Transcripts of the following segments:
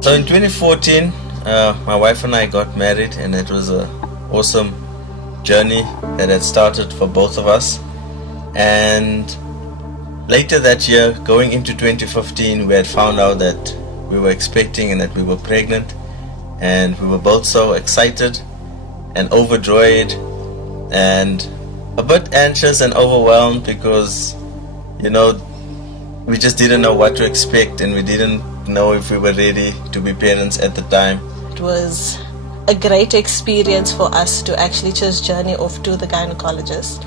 So in 2014, my wife and I got married, and it was an awesome journey that had started for both of us. And later that year, going into 2015, we had found out that we were expecting and that we were pregnant, and we were both so excited and overjoyed and a bit anxious and overwhelmed because, we just didn't know what to expect, and we didn't know if we were ready to be parents at the time. It was a great experience for us to actually just journey off to the gynecologist,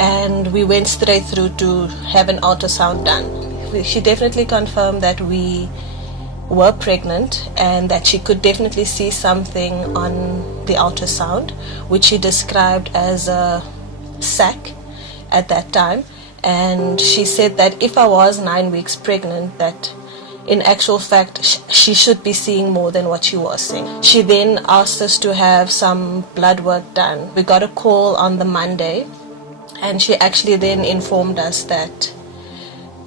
and we went straight through to have an ultrasound done. She definitely confirmed that we were pregnant and that she could definitely see something on the ultrasound, which she described as a sac at that time. And she said that if I was 9 weeks pregnant, that in actual fact she should be seeing more than what she was seeing. She then asked us to have some blood work done. We got a call on the Monday, and she actually then informed us that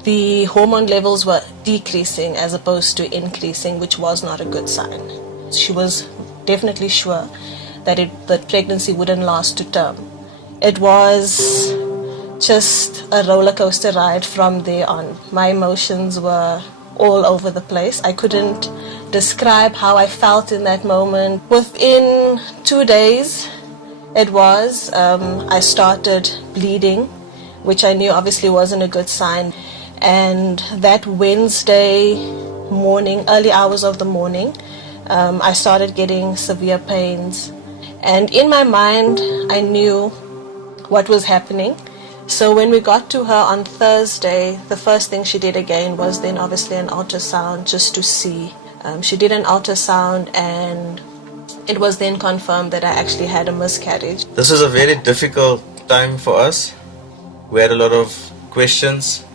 the hormone levels were decreasing as opposed to increasing, which was not a good sign. She was definitely sure that the pregnancy wouldn't last to term. It was just a roller coaster ride from there on. My emotions were all over the place. I couldn't describe how I felt in that moment. Within 2 days, I started bleeding, which I knew obviously wasn't a good sign. And that Wednesday morning, early hours of the morning, I started getting severe pains. And in my mind, I knew what was happening. So when we got to her on Thursday, the first thing she did again was then obviously an ultrasound just to see. She did an ultrasound, and it was then confirmed that I actually had a miscarriage. This was a very difficult time for us. We had a lot of questions.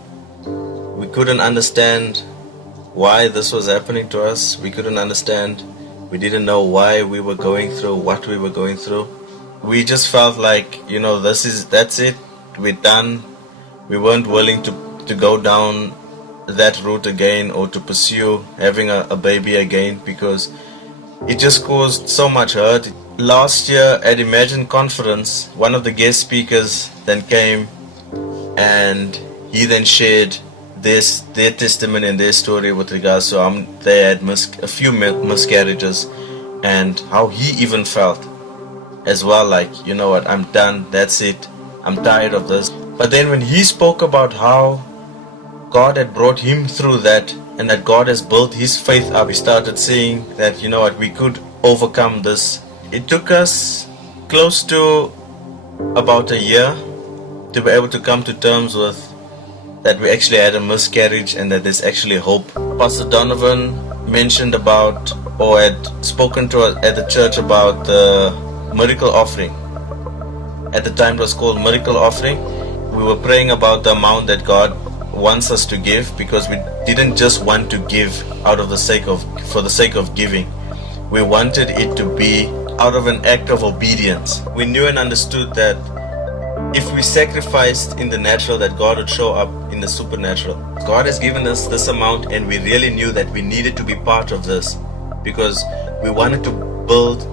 We couldn't understand why this was happening to us. We couldn't understand. We didn't know why we were going through what we were going through. We just felt like, that's it. We're done. We weren't willing to go down that route again or to pursue having a baby again, because it just caused so much hurt. Last year at Imagine Conference, one of the guest speakers then came, and he then shared their testimony and their story with regards to they had a few miscarriages, and how he even felt as well, like, I'm done, that's it, I'm tired of this. But then when he spoke about how God had brought him through that, and that God has built his faith up, we started seeing that, we could overcome this. It took us close to about a year to be able to come to terms with that we actually had a miscarriage and that there's actually hope. Pastor Donovan mentioned about, or had spoken to us at the church about the miracle offering. At the time it was called miracle offering. We were praying about the amount that God wants us to give, because we didn't just want to give for the sake of giving. We wanted it to be out of an act of obedience. We knew and understood that if we sacrificed in the natural, that God would show up in the supernatural. God has given us this amount, and we really knew that we needed to be part of this, because we wanted to build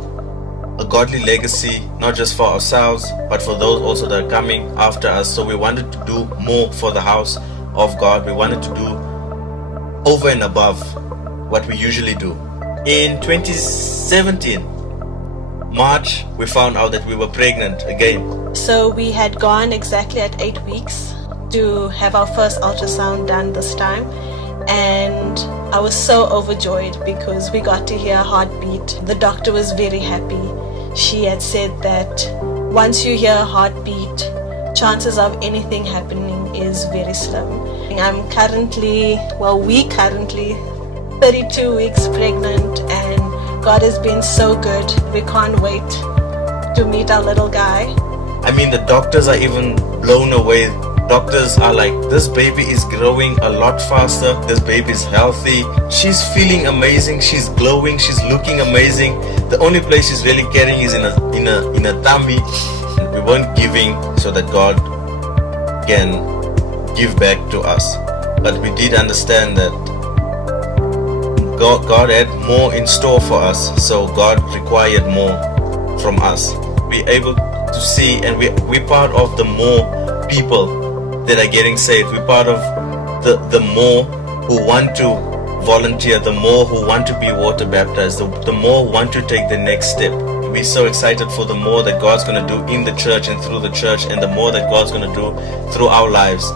a godly legacy, not just for ourselves, but for those also that are coming after us. So we wanted to do more for the house of God. We wanted to do over and above what we usually do. In 2017, March, we found out that we were pregnant again. So we had gone exactly at 8 weeks to have our first ultrasound done this time, and I was so overjoyed because we got to hear a heartbeat. The doctor was very happy. She had said that once you hear a heartbeat, chances of anything happening is very slim. We currently 32 weeks pregnant, and God has been so good. We can't wait to meet our little guy. The doctors are even blown away. Doctors are like, this baby is growing a lot faster. This baby is healthy. She's feeling amazing. She's glowing. She's looking amazing. The only place she's really carrying is in a tummy. We weren't giving so that God can give back to us, but we did understand that God had more in store for us, so God required more from us. We're able to see, and we're part of the more people that are getting saved. We're part of the more who want to volunteer, the more who want to be water baptized, the more who want to take the next step. We're so excited for the more that God's going to do in the church and through the church, and the more that God's going to do through our lives.